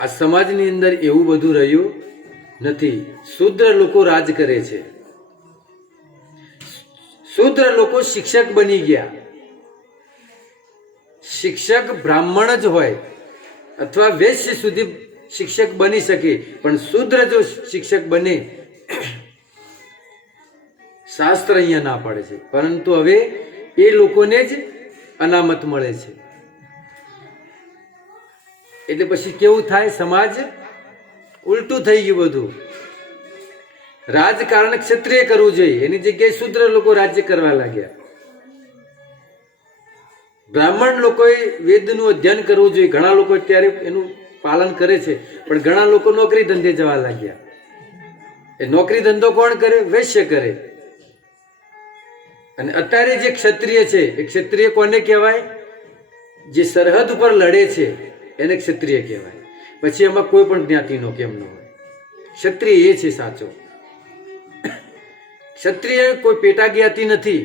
આ સમાજની અંદર એવું બધું રહ્યું નથી. શૂદ્ર લોકો રાજ કરે છે. શૂદ્ર લોકો શિક્ષક બની ગયા. શિક્ષક બ્રાહ્મણ જ હોય અથવા વૈશ્ય સુધી શિક્ષક બની શકે, પણ શૂદ્ર જો શિક્ષક બને, શાસ્ત્ર અહીંયા ના પાડે છે, પરંતુ હવે એ લોકોને જ અનામત મળે છે. એટલે પછી કેવું થાય? સમાજ ઉલટું થઈ ગયું બધું. રાજકારણ ક્ષત્રિય કરવું જોઈએ, એની જગ્યાએ શૂદ્ર લોકો રાજ્ય કરવા લાગ્યા. બ્રાહ્મણ લોકોએ વેદનું અધ્યયન કરવું જોઈએ. ઘણા લોકો અત્યારે એનું પાલન કરે છે, પણ ઘણા લોકો નોકરી ધંધે જવા લાગ્યા. એ નોકરી ધંધો કોણ કરે? વૈશ્ય કરે. અને અત્યારે જે ક્ષત્રિય છે એ ક્ષત્રિય કોને કહેવાય? જે સરહદ ઉપર લડે છે એને ક્ષત્રિય કહેવાય. પછી એમાં કોઈ પણ જ્ઞાતિનો કેમ ન હોય, ક્ષત્રિય એ છે સાચો. ક્ષત્રિય કોઈ પેટા જ્ઞાતિ નથી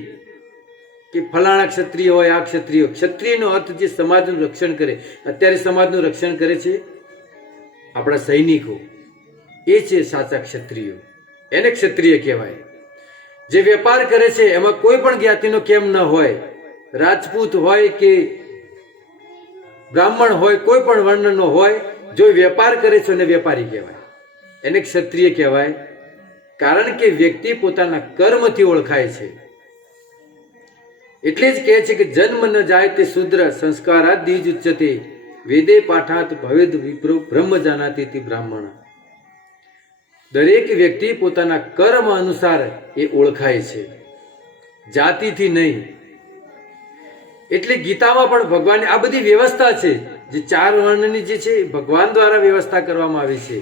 કે ફલાણા ક્ષત્રિય હોય, આ ક્ષત્રિય. ક્ષત્રિયનો અર્થ જે સમાજનું રક્ષણ કરે. અત્યારે સમાજનું રક્ષણ કરે છે આપણા સૈનિકો, એ છે સાચા ક્ષત્રિયો, એને ક્ષત્રિય કહેવાય. જે વેપાર કરે છે એમાં કોઈ પણ જ્ઞાતિનો કેમ ન હોય, રાજપૂત હોય કે બ્રાહ્મણ હોય, કોઈ પણ વર્ણનો હોય, જો વેપાર કરે છે એને વેપારી કહેવાય, એને ક્ષત્રિય કહેવાય. કારણ કે વ્યક્તિ પોતાના કર્મથી ઓળખાય છે. એટલે જ કહે છે કે જન્મ ન જાય તે શુદ્ર સંસ્કારાદ દ્વિજ ઉચ્યતે વેદે પાઠાત ભવેદ વિપ્રો બ્રહ્મ જાનાતિ બ્રાહ્મણ. દરેક વ્યક્તિ પોતાના કર્મ અનુસાર એ ઓળખાય છે, જાતિથી નહીં. એટલે ગીતામાં પણ ભગવાન આ બધી વ્યવસ્થા છે, જે 4 વર્ણની જે છે એ ભગવાન દ્વારા વ્યવસ્થા કરવામાં આવી છે.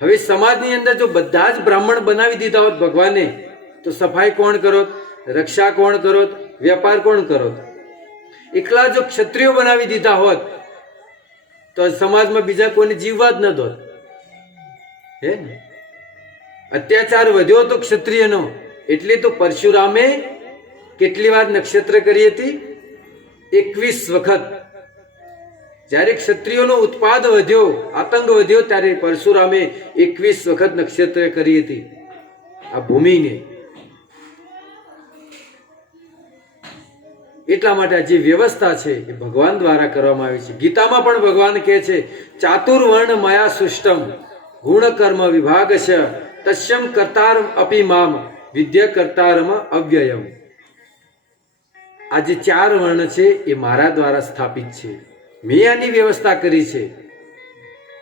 હવે સમાજની અંદર જો બધા જ બ્રાહ્મણ બનાવી દીધા હોત ભગવાને, તો સફાઈ કોણ કરોત? રક્ષા કોણ કરોત? વેપાર કોણ કરોત? એકલા જો ક્ષત્રિયો બનાવી દીધા હોત તો સમાજમાં બીજા કોઈને જીવવા જ ન દોત. હે ને? અત્યાચાર વધ્યો તો ક્ષત્રિયનો, એટલે તો પરશુરામે કેટલી વાર નક્ષત્ર કરી હતી? 21 વખત. જ્યારે ક્ષત્રિયોનો ઉત્પાદ વધ્યો, આતંક વધ્યો, ત્યારે પરશુરામે 21 વખત નક્ષત્ર કરી હતી આ ભૂમિને. એટલા માટે જે વ્યવસ્થા છે એ ભગવાન દ્વારા કરવામાં આવી છે. ગીતામાં પણ ભગવાન કહે છે ચાતુર્વર્ણ માયા સૃષ્ટમ ગુણ કર્મ વિભાગશ તસ્યમ કર્તાર અપી મામ વિદ્ય કર્તારમ અવ્યયમ. આ જે 4 વર્ણ છે એ મારા દ્વારા સ્થાપિત છે, મેં આની વ્યવસ્થા કરી છે.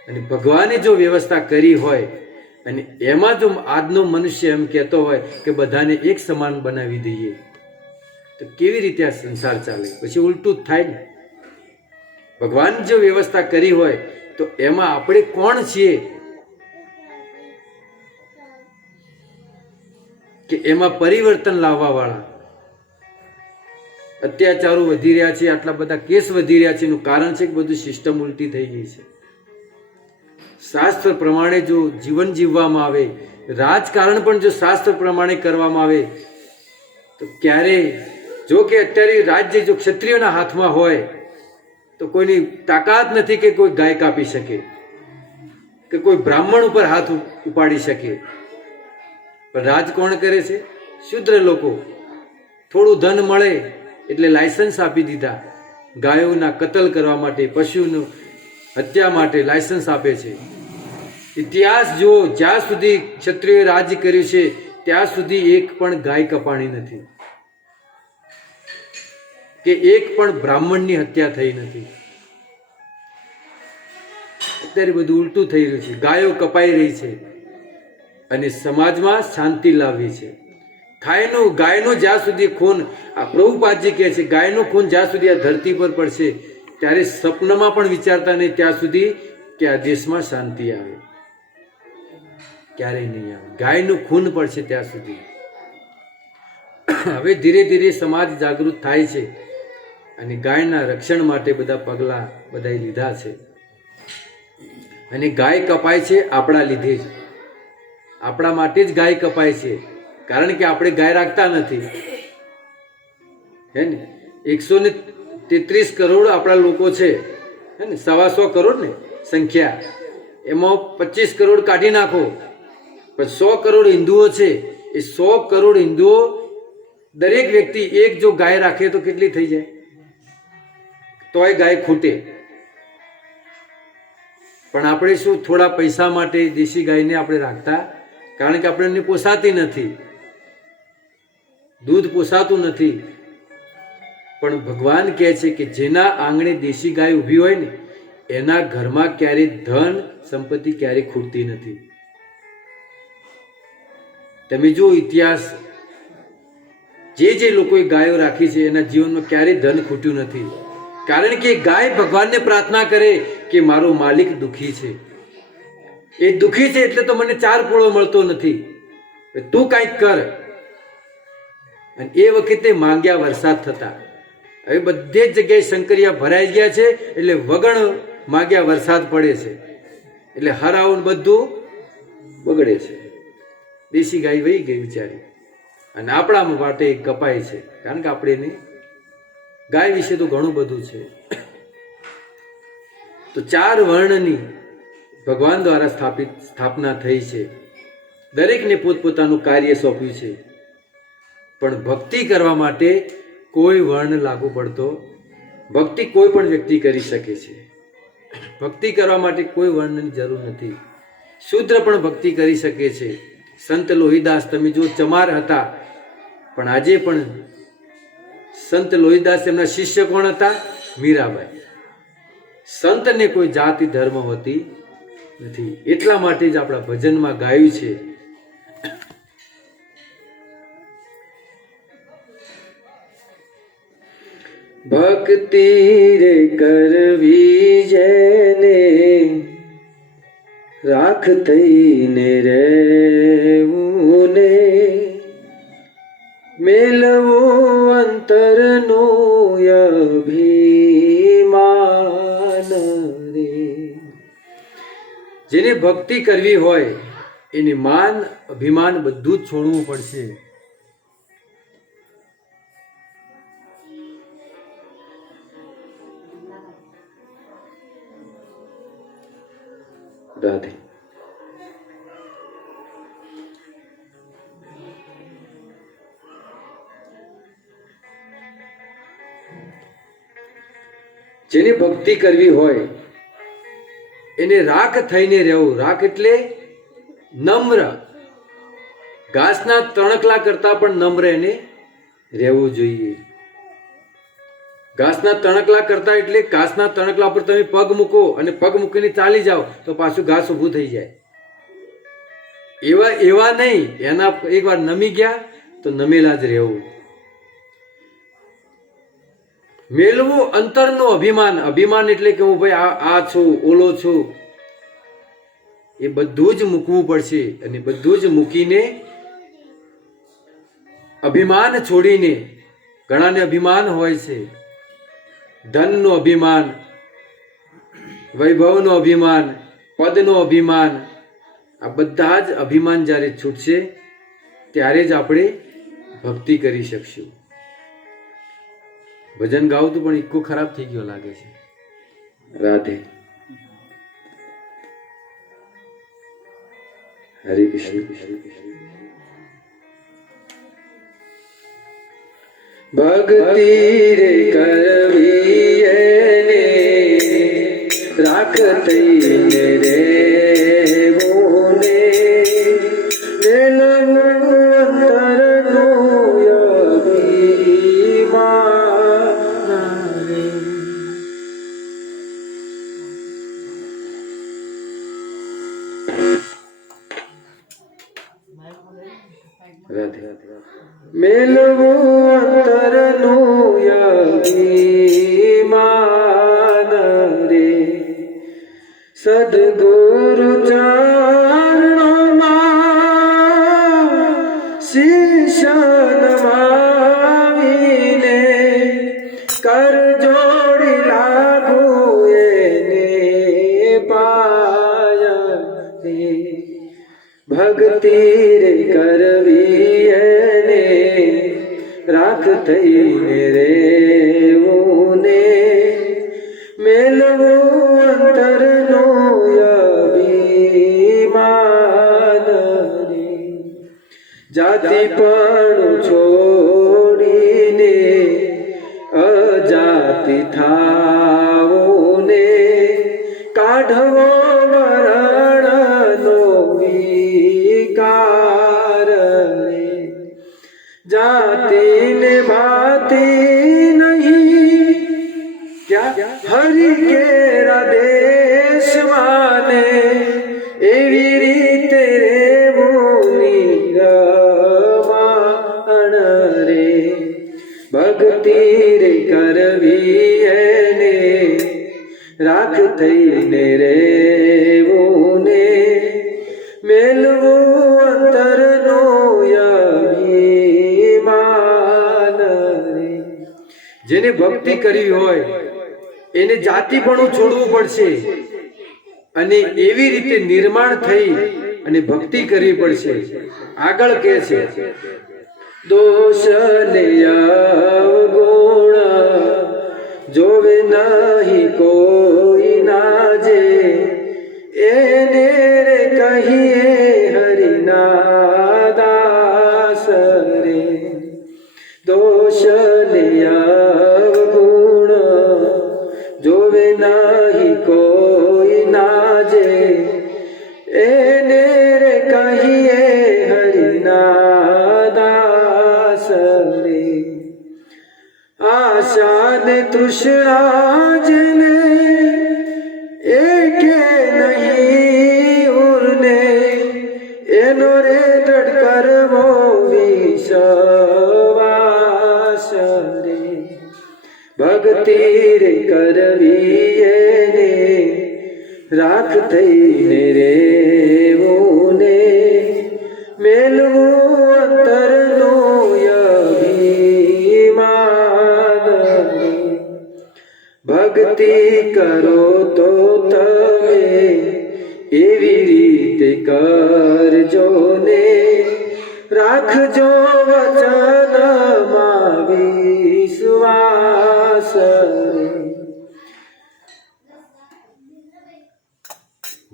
અને ભગવાને જો વ્યવસ્થા કરી હોય અને એમાં જો આજનો મનુષ્ય એમ કહેતો હોય કે બધાને એક સમાન બનાવી દઈએ, તો કેવી રીતે આ સંસાર ચાલે? પછી ઉલટું જ થાય ને. ભગવાન જો વ્યવસ્થા કરી હોય તો એમાં આપણે કોણ છીએ કે એમાં પરિવર્તન લાવવા વાળા? અત્યાચારો વધી રહ્યા છે, આટલા બધા કેસ વધી રહ્યા છે, એનું કારણ છે કે બધું સિસ્ટમ ઉલટી થઈ ગઈ છે. શાસ્ત્ર પ્રમાણે જો જીવન જીવવામાં આવે, રાજકારણ પણ જો શાસ્ત્ર પ્રમાણે કરવામાં આવે, તો ક્યારે જો કે અત્યારે રાજ્ય જો ક્ષત્રિયોના હાથમાં હોય તો કોઈની તાકાત નથી કે કોઈ ગાય કાપી શકે, કે કોઈ બ્રાહ્મણ ઉપર હાથ ઉપાડી શકે. પણ રાજ કોણ કરે છે? શુદ્ર લોકો. થોડું ધન મળે એટલે લાયસન્સ આપી દીધા, ગાયોના કતલ કરવા માટે, પશુનું હત્યા માટે લાયસન્સ આપે છે. ઇતિહાસ જુઓ, જ્યાં સુધી ક્ષત્રિયોએ રાજ્ય કર્યું છે ત્યાં સુધી એક પણ ગાય કપાણી નથી, કે એક પણ બ્રાહ્મણની હત્યા થઈ નથી. અત્યારે બધું ઉલટું થઈ રહ્યું છે, ગાયો કપાઈ રહી છે અને સમાજમાં શાંતિ લાવવી છે. ગાયનું જ્યાં સુધી ખૂન, આ પ્રભુપાદજી કહે છે, ગાયનું ખૂન જ્યાં સુધી આ ધરતી પર પડશે ત્યારે સપનામાં પણ વિચારતા નહીં ત્યાં સુધી કે આ દેશમાં શાંતિ આવે. ક્યારેય નહીં આવે. ગાયનું ખૂન પડશે ત્યાં સુધી. હવે ધીરે ધીરે સમાજ જાગૃત થાય છે અને ગાયના રક્ષણ માટે બધા પગલાં બધાએ લીધા છે. અને ગાય કપાય છે આપણા લીધે જ, આપણા માટે જ ગાય કપાય છે. કારણ કે આપણે ગાય રાખતા નથી. હે ને? 133 કરોડ આપણા લોકો છે, હે ને? 125 કરોડ ને સંખ્યા, એમાં 25 કરોડ કાઢી નાખો, પણ 100 કરોડ હિન્દુઓ છે. એ 100 કરોડ હિન્દુઓ દરેક વ્યક્તિ એક જો ગાય રાખે તો કેટલી થઈ જાય? તોય ગાય ખૂટે. પણ આપણે શું થોડા પૈસા માટે દેશી ગાયને આપણે રાખતા? કારણ કે આપણને પોસાતી નથી, દૂધ પોસાતું નથી. પણ ભગવાન કહે છે કે જેના આંગણે દેશી ગાય ઊભી હોય ને એના ઘરમાં ક્યારેય ધન સંપત્તિ ક્યારેય ખૂટતી નથી. તમે જો ઇતિહાસ, જે લોકોએ ગાયો રાખી છે એના જીવનમાં ક્યારેય ધન ખૂટ્યું નથી. કારણ કે ગાય ભગવાનને પ્રાર્થના કરે કે મારો માલિક દુખી છે, એ દુખી છે એટલે તો મને 4 પોળો મળતો નથી, તું કંઈક કર. અને એ વખતે માંગ્યા વરસાદ થતા. હવે બધે જ જગ્યાએ શંકરિયા ભરાઈ ગયા છે એટલે વગણ માંગ્યા વરસાદ પડે છે, એટલે હરાવું બધું બગડે છે. દેશી ગાય વહી ગઈ બિચારી, અને આપણા માટે કપાય છે, કારણ કે આપણે ગાય વિશે તો ઘણું બધું છે. તો 4 વર્ણની ભગવાન દ્વારા સ્થાપના થઈ છે. દરેકને પોતપોતાનું કાર્ય સોંપ્યું છે, પણ ભક્તિ કરવા માટે કોઈ વર્ણ લાગુ પડતો. ભક્તિ કોઈ પણ વ્યક્તિ કરી શકે છે. ભક્તિ કરવા માટે કોઈ વર્ણની જરૂર નથી. શૂદ્ર પણ ભક્તિ કરી શકે છે. સંત લોહીદાસ તમે જો ચમાર હતા, પણ આજે પણ સંત લોહીદાસ એમના શિષ્ય કોણ હતા? મીરાબાઈ. સંતને કોઈ જાતિ ધર્મ હોતી નથી. એટલા માટે જ આપણા ભજનમાં ગાયું છે, ભક્તિ રે કરવી જેને રાખ થઈને રહેવું ને, મેલવો અંતરનો અભિમાન રે. જેને ભક્તિ કરવી હોય એને માન અભિમાન બધું જ છોડવું પડશે. રાધે. જેને ભક્તિ કરવી હોય એને રાખ થઈને રહેવું. રાખ એટલે નમ્ર. ઘાસના તણકલા કરતા પણ નમ્ર એને રહેવું જોઈએ. ઘાસના તણકલા કરતા એટલે ઘાસના તણકલા પર તમે પગ મૂકો અને પગ મૂકીને ચાલી જાઓ તો પાછું ઘાસ ઊભું થઈ જાય. એવા નહીં, એના એકવાર નમી ગયા તો નમેલા જ રહેવું. મેલવું અંતરનું અભિમાન. અભિમાન એટલે કે હું ભાઈ આ છું, ઓલો છું, એ બધું જ મૂકવું પડશે. અને બધું જ મૂકીને અભિમાન છોડીને, ઘણાને અભિમાન હોય છે, ધનનો અભિમાન, વૈભવનો અભિમાન, પદનો અભિમાન, આ બધા જ અભિમાન જ્યારે છૂટશે ત્યારે જ આપણે ભક્તિ કરી શકશું. ભજન ગાવું પણ ઇક્કો ખરાબ થઈ ગયો લાગે છે. રાધે. હરે કૃષ્ણ. ભક્તિ રે કરવી એને રાખ થઈને રહેવું ને, અંતરનો અભિમાન રે. રાધે. મેલવું અંતરનું અભિમાન રે. સદગુરુ ચરણોમાં શીશ નમાવીને કર જોડી લાગુ એને પાય રે. ભક્તિ રે કરવી એને રાખ થઈને રહેવું ને, મેલવું અંતરનો અભિમાન રે. જાતિ પણ છોડીને અજાતિ થાવું ને, કાઢવો વરણનો વિકાર રે. જાતિને ભાતિ નહીં ક્યાં હરિ કેરા દેશવાને, એવી રીતે રેવું નિરમાણ રે. ભક્તિ રે કરવી એને ભક્તિ કરવી હોય એને જાતિપણું છોડવું પડશે અને એવી રીતે નિર્માણ થઈ અને ભક્તિ કરવી પડશે. આગળ કહે છે, દોષ ને અવગુણ જોવે નહીં કોઈ નાજે, એને રે કહીએ હરિના દાસ રે. દોષ ને અવગુણ જોવે નહીં કોઈ નાજે, એને રે કહીએ હરિના દાસ રે. આશા ને તૃષ્ણા જેને એકે નહીં ઉરને, એનો રે દ્રઢ કરવો વિશ્વાસ રે. ભક્તિ રે કરવી એને રાખ થઈને રેવું ને, મેલવું અંતરનું અભિમાન રે. ભક્તિ કરો તો તમે એવી રીતે કરજો ને, રાખજો વચનમાં વિશ્વાસ રે.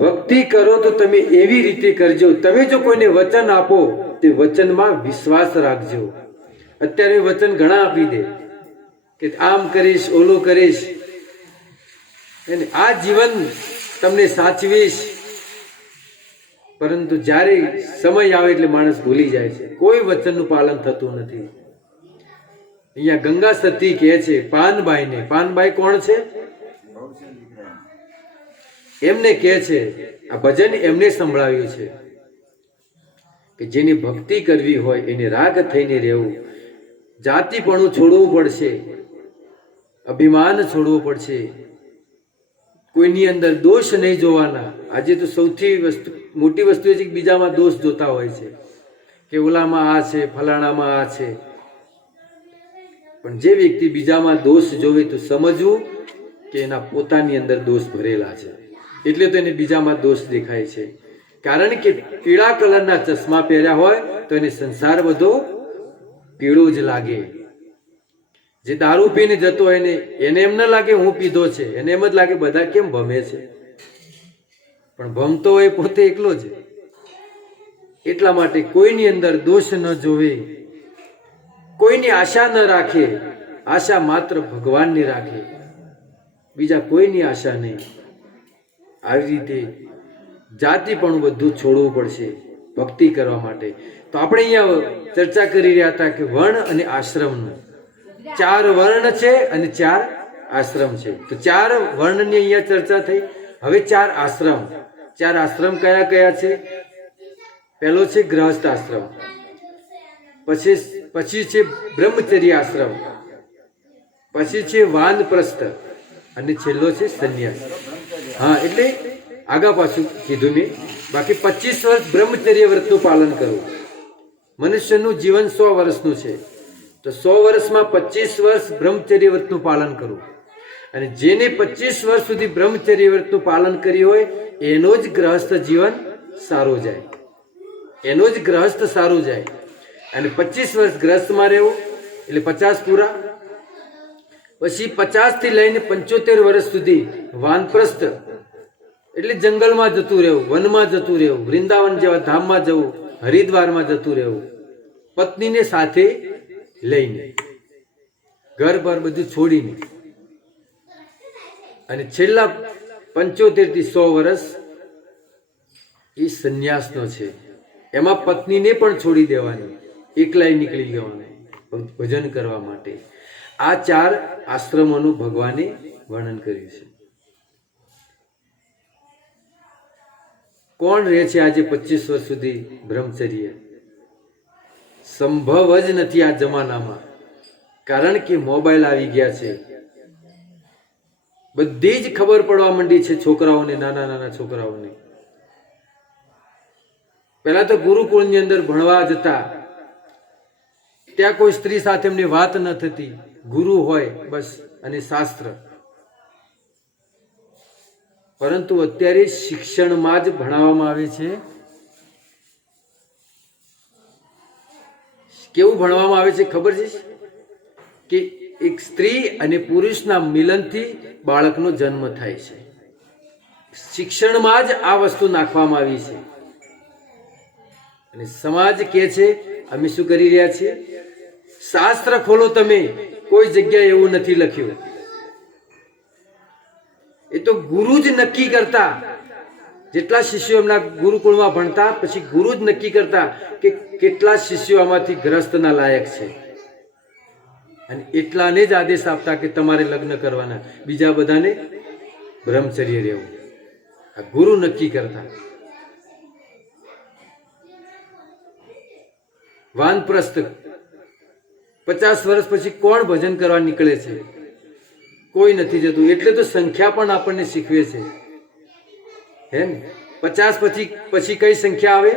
ભક્તિ કરો તો તમે એવી રીતે કરજો, તમે જો કોઈને વચન આપો તે વચનમાં વિશ્વાસ રાખજો. અત્યારે વચન ઘણા આપી દે કે આમ કરીશ ઓલું કરીશ, અને આ જીવન તમને સાચવીશ, પરંતુ જ્યારે સમય આવે એટલે માણસ ભૂલી જાય છે. કોઈ વચનનું પાલન થતું નથી. અહીંયા ગંગા સતી કહે છે પાનબાઈને, પાનબાઈ કોણ છે? એમને કહે છે, આ ભજન એમને સંભળાવ્યું છે કે જેની ભક્તિ કરવી હોય એને રાગ થઈને રહેવું, જાતિપણું છોડવું પડશે, અભિમાન છોડવું પડશે, કોઈની અંદર દોષ નહીં જોવાના. આજે તો સૌથી મોટી વસ્તુ એ છે કે બીજામાં દોષ જોતા હોય છે કે ઓલામાં આ છે, ફલાણામાં આ છે. પણ જે વ્યક્તિ બીજામાં દોષ જોવે તો સમજવું કે એના પોતાની અંદર દોષ ભરેલા છે, એટલે તો એને બીજામાં દોષ દેખાય છે. કારણ કે પીળા કલરના ચશ્મા પહેર્યા હોય તો એને સંસાર બધો પીળો જ લાગે. જે દારૂ પીને જતો હોય ને એને એમ ન લાગે હું પીધો છે, એને એમ જ લાગે બધા કેમ ભમે છે, પણ ભમતો હોય પોતે એકલો જ. એટલા માટે કોઈની અંદર દોષ ન જોવે, કોઈની આશા ન રાખે, આશા માત્ર ભગવાનની રાખે, બીજા કોઈની આશા નહીં. આવી રીતે જાતિપણું બધું છોડવું પડશે ભક્તિ કરવા માટે. તો આપણે અહીંયા ચર્ચા કરી રહ્યા હતા કે વર્ણ અને આશ્રમનું. 4 વર્ણ છે અને 4 આશ્રમ છે. તો 4 વર્ણની અહીંયા ચર્ચા થઈ. હવે 4 આશ્રમ. 4 આશ્રમ કયા કયા છે? પહેલો છે ગૃહસ્થ આશ્રમ, પછી છે બ્રહ્મચર્ય આશ્રમ, પછી છે વાનપ્રસ્થ અને છેલ્લો છે સંન્યાસ. હા, એટલે આગા પાછું કીધું મેં. બાકી 25 વર્ષ બ્રહ્મચર્ય વ્રતનું પાલન કરવું. મનુષ્યનું જીવન 100 વર્ષનું છે, તો 100 વર્ષમાં 25 વર્ષ બ્રહ્મચર્ય વ્રતનું પાલન કરવું. અને જેને 25 વર્ષ સુધી બ્રહ્મચર્ય વ્રતનું પાલન કર્યું હોય એનો જ ગ્રહસ્થ જીવન સારું જાય, એનો જ ગ્રહસ્થ સારું જાય. અને 25 વર્ષ ગ્રહસ્થમાં રહેવું એટલે 50 પૂરા. પછી 50 થી લઈને 75 વર્ષ સુધી વાનપ્રસ્થ એટલે જંગલમાં જતું રહેવું, વનમાં જતું રહેવું, વૃંદાવન જેવા ધામમાં જવું, હરિદ્વારમાં જતું રહેવું, પત્નીને સાથે લઈને, ઘર પર બધું છોડીને. અને છેલ્લા 75 થી 100 વર્ષ એ સંન્યાસનો છે. એમાં પત્નીને પણ છોડી દેવાની, એકલાય નીકળી જવાની ભજન કરવા માટે. આ 4 આશ્રમોનું ભગવાને વર્ણન કર્યું છે. કોણ રહે છે આજે 25 વર્ષ સુધી બ્રહ્મચર્ય? સંભવ જ નથી આ જમાનામાં. કારણ કે મોબાઈલ આવી ગયા છે, બધી જ ખબર પડવા માંડી છે છોકરાઓને, નાના નાના છોકરાઓને. પહેલા તો ગુરુકુળની અંદર ભણવા જતા, ત્યાં કોઈ સ્ત્રી સાથે એમની વાત ન થતી. ગુરુ હોય બસ અને શાસ્ત્ર. પરંતુ અત્યારે શિક્ષણમાં જ ભણાવવામાં આવે છે. કેવું ભણવામાં આવે છે ખબર છે કે એક સ્ત્રી અને પુરુષના મિલનથી બાળકનો જન્મ થાય છે. શિક્ષણમાં જ આ વસ્તુ નાખવામાં આવી છે. અને સમાજ કહે છે અમે શું કરી રહ્યા છીએ? શાસ્ત્ર ખોલો તમે, કોઈ જગ્યાએ એવું નથી લખ્યું. એ તો ગુરુ જ નક્કી કરતા. જેટલા શિષ્યો એમના ગુરુકુળમાં ભણતા, પછી ગુરુ જ નક્કી કરતા કે કેટલા શિષ્યો આમાંથી ગ્રસ્તના લાયક છે, અને એટલાને જ આદેશ આપતા કે તમારે લગ્ન કરવાના, બીજા બધાને બ્રહ્મચર્ય રહેવું. આ ગુરુ નક્કી કરતા. વાનપ્રસ્થ 50 વર્ષ પછી કોણ ભજન કરવા નીકળે છે? કોઈ નથી જતું. એટલે તો સંખ્યા પણ આપણને શીખવે છે, હે ને? 50 પછી કઈ સંખ્યા આવે?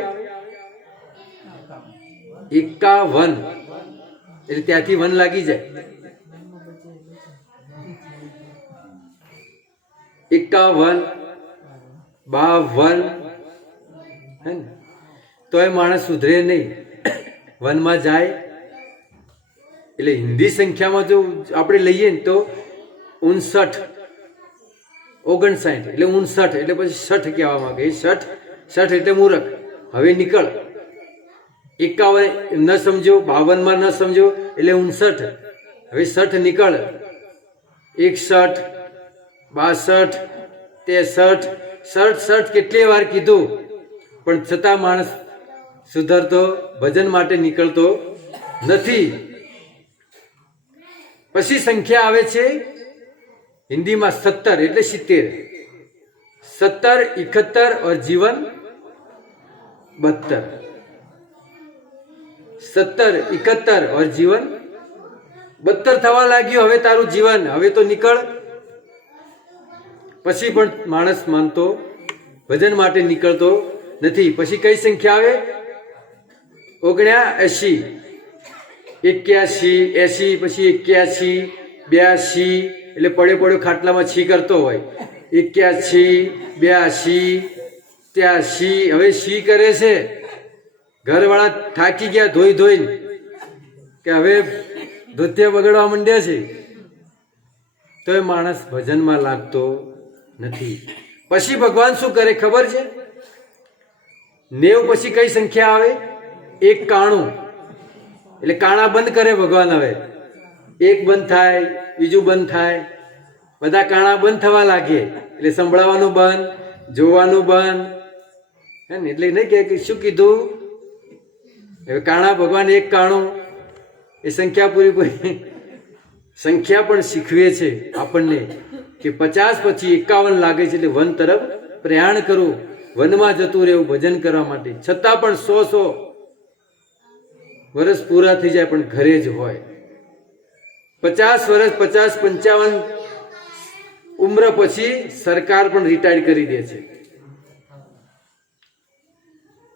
51. એટલે ત્યાંથી વન લાગી જાય. 51, 52, હે ને? તો એ માણસ સુધરે નહીં, વનમાં જાય. એટલે હિન્દી સંખ્યામાં જો આપણે લઈએ ને તો 59, 59, એટલે 59, એટલે પછી 60 કહેવા માંગે. 60 એટલે મૂરખ. હવે નીકળ. 51 ન સમજો, 52 ન સમજો એટલે 59. હવે 60 નીકળ. 61, 62, 63, 60 કેટલી વાર કીધું, પણ છતાં માણસ સુધરતો, ભજન માટે નીકળતો નથી. પછી સંખ્યા આવે છે હિન્દીમાં 70, એટલે 70. 70, 71 और जीवन 72. 70, 71 और जीवन 72 થવા લાગ્યું. હવે તારું જીવન, હવે તો નીકળ. પછી પણ માણસ માનતો, ભજન માટે નીકળતો નથી. પછી કઈ સંખ્યા આવે? 79, 81, 80, પછી 81, 82, એટલે પડ્યો ખાટલામાં છી કરતો હોય. 81, 82, 83. હવે છી કરે છે. ઘરવાળા થાકી ગયા ધોઈને કે હવે ધોતિયા બગડવા માંડ્યા છે, તો એ માણસ ભજનમાં લાગતો નથી. પછી ભગવાન શું કરે ખબર છે? 90 પછી કઈ સંખ્યા આવે? 91. એટલે કાણા બંધ કરે ભગવાન. હવે એક બંધ થાય, બીજું બંધ થાય, બધા કાણા બંધ થવા લાગે. એટલે સંભળાવાનું બંધ, જોવાનું બંધ, હે ને? એટલે નહીં કે શું કીધું? હવે કાણા ભગવાન એક કાણું, એ સંખ્યા પૂરી. સંખ્યા પણ શીખવે છે આપણને કે 50 પછી 51 લાગે છે એટલે વન તરફ પ્રયાણ કરવું, વનમાં જતું રહેવું ભજન કરવા માટે. છતાં પણ 100 વર્ષ પૂરા થઈ જાય પણ ઘરે જ હોય. 50 વર્ષ, 50, 55 ઉંમર પછી સરકાર પણ રિટાયર કરી દે છે.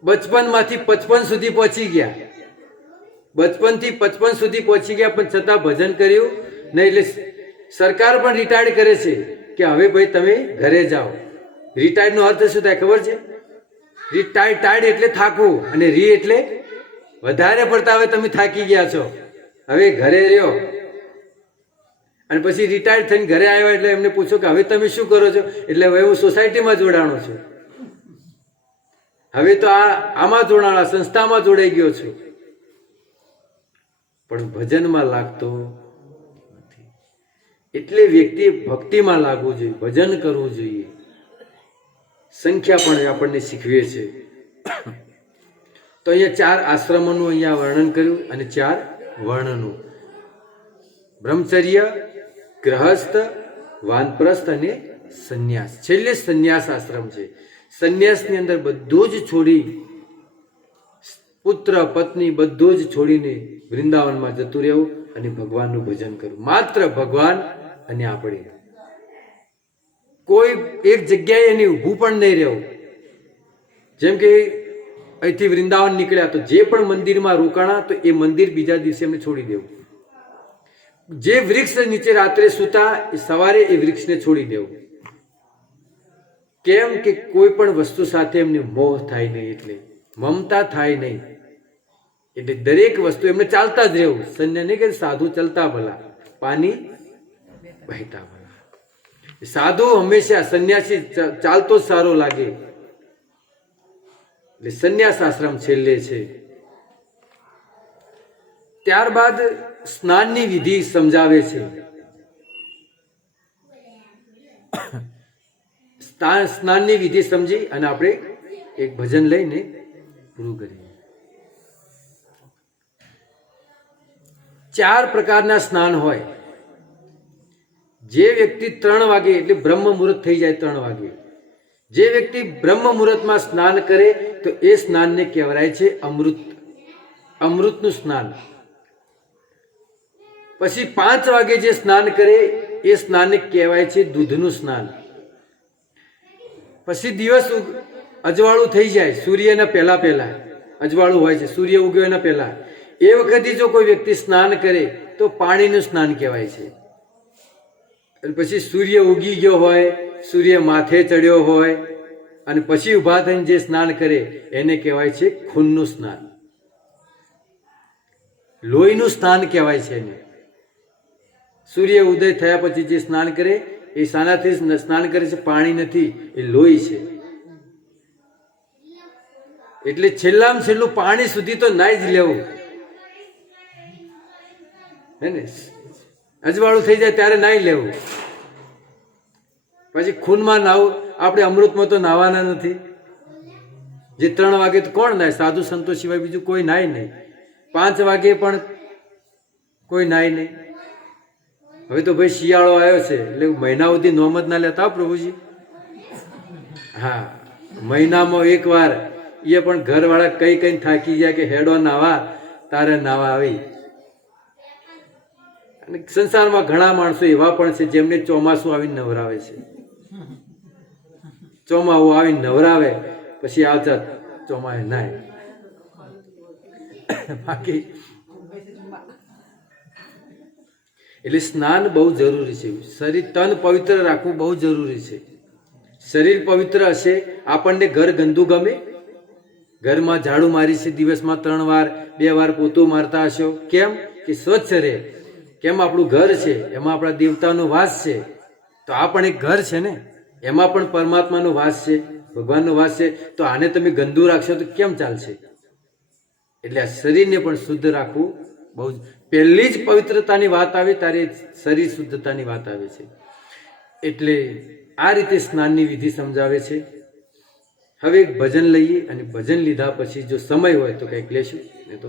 55 માંથી 55 સુધી પહોંચી ગયા. 55 થી 55 સુધી પહોંચી ગયા, પણ છતાં ભજન કર્યું નહીં. એટલે સરકાર પણ રિટાયર કરે છે કે હવે ભાઈ તમે ઘરે જાઓ. રિટાયર્ડ નો અર્થ શું થાય ખબર છે? ટાયર્ડ એટલે થાકવું, અને રી એટલે વધારે પડતા હવે તમે થાકી ગયા છો, હવે ઘરે રહ્યો. અને પછી રિટાયર્ડ થઈને ઘરે આવ્યા એટલે એમને પૂછો કે હવે તમે શું કરો છો? એટલે હવે હું સોસાયટીમાં જોડાણો છું, હવે તો આમાં જોડાણા, સંસ્થામાં જોડાઈ ગયો છું, પણ ભજનમાં લાગતો નથી. એટલે વ્યક્તિએ ભક્તિમાં લાગવું જોઈએ, ભજન કરવું જોઈએ. સંખ્યા પણ આપણને શીખવે છે. તો અહીંયા 4 આશ્રમોનું અહીંયા વર્ણન કર્યું અને 4 વર્ણનું: બ્રહ્મચર્ય, ગ્રહસ્થ, વાનપ્રસ્થ અને સંન્યાસ. છેલ્લે સંન્યાસ આશ્રમ છે. સંન્યાસની અંદર બધું જ છોડી, પુત્ર પત્ની બધું જ છોડીને વૃંદાવનમાં જતું રહેવું અને ભગવાનનું ભજન કરવું. માત્ર ભગવાન અને આપણે. કોઈ એક જગ્યાએ એની ઊભું પણ નહીં રહેવું. જેમ કે અહીંથી વૃંદાવન નીકળ્યા તો જે પણ મંદિરમાં રોકાણા તો એ મંદિર બીજા દિવસે એમને છોડી દેવું. જે વૃક્ષ નીચે રાત્રે સૂતા એ સવારે એ વૃક્ષને છોડી દેવું. કેમ કે કોઈ પણ વસ્તુ સાથે એમને મોહ થાય નહીં, એટલે મમતા થાય નહીં, એટલે દરેક વસ્તુ એમને ચાલતા જ રહેવું. સંન્યા નહીં કે સાધુ ચલતા ભલા, પાણી વહેતા ભલા. સાધુ હંમેશા સંન્યાસી ચાલતો જ સારો લાગે, એટલે સંન્યાસ આશ્રમ છેલ્લે છે. ત્યારબાદ સ્નાનની વિધિ સમજાવે છે. સ્નાનની વિધિ સમજી અને આપણે એક ભજન લઈને પૂરું કરીએ. 4 પ્રકારના સ્નાન હોય. જે વ્યક્તિ 3 વાગે એટલે બ્રહ્મ મુહૂર્ત થઈ જાય 3 વાગે, જે વ્યક્તિ બ્રહ્મ મુહૂર્તમાં સ્નાન કરે તો એ સ્નાનને કહેવાય છે અમૃતનું સ્નાન. પછી 5 વાગે જે સ્નાન કરે એ સ્નાનને કહેવાય છે દૂધનું સ્નાન. પછી દિવસ અજવાળું થઈ જાય, સૂર્યના પહેલા અજવાળું હોય છે, સૂર્ય ઉગ્યો એના પહેલા, એ વખતે જો કોઈ વ્યક્તિ સ્નાન કરે તો પાણીનું સ્નાન કહેવાય છે. પછી સૂર્ય ઉગી ગયો હોય, સૂર્ય માથે ચડ્યો હોય અને પછી ઊભા થઈને જે સ્નાન કરે એને કહેવાય છે ખૂનનું સ્નાન, લોહીનું સ્નાન કહેવાય છે એને. સૂર્ય ઉદય થયા પછી જે સ્નાન કરે એ શાનાથી સ્નાન કરે છે? પાણી નથી, એ લોહી છે. એટલે છેલ્લામાં છેલ્લું પાણી સુધી તો નાઈ જ લેવું, હે ને? અજવાળું થઈ જાય ત્યારે નાઈ લેવું. પછી ખૂનમાં નાવું. આપણે અમૃતમાં તો નાવાના નથી. જે 3 વાગે તો કોણ નાય? સાધુ સંતો સિવાય બીજું કોઈ નાય નહીં. 5 વાગે પણ કોઈ નાય નહીં. હવે તો ભાઈ શિયાળો આવ્યો છે એટલે મહિના સુધી નોમ જ ના લેતા પ્રભુજી. હા, મહિનામાં 1 વાર, એ પણ ઘરવાળા કઈ થાકી ગયા કે હેડો નાવા, તારે નાવા આવી. અને સંસારમાં ઘણા માણસો એવા પણ છે જેમને ચોમાસું આવીને નવરાવે છે. ચોમાસું આવીને નવરાવે પછી આવતા ચોમાસે નાય. બાકી એટલે સ્નાન બહુ જરૂરી છે. શરીર તન પવિત્ર રાખવું બહુ જરૂરી છે. શરીર પવિત્ર હશે, આપણને ઘર ગંદુ ગમે? ઘરમાં ઝાડુ મારી છે દિવસમાં 3 વાર 2 વાર પોતું મારતા હશો. કેમ? કે સ્વચ્છ રહે. કેમ? આપણું ઘર છે, એમાં આપણા દેવતાનો વાસ છે. તો આ પણ એક ઘર છે ને, એમાં પણ પરમાત્માનો વાસ છે, ભગવાનનો વાસ છે. તો આને તમે ગંદુ રાખશો તો કેમ ચાલશે? એટલે આ શરીરને પણ શુદ્ધ રાખવું બહુ જ. પહેલી જ પવિત્રતાની વાત આવે ત્યારે શરીર શુદ્ધતાની વાત આવે છે. એટલે આ રીતે સ્નાનની વિધિ સમજાવે છે. હવે એક ભજન લઈએ અને ભજન લીધા પછી જો સમય હોય તો કંઈક લેશું, નહીં તો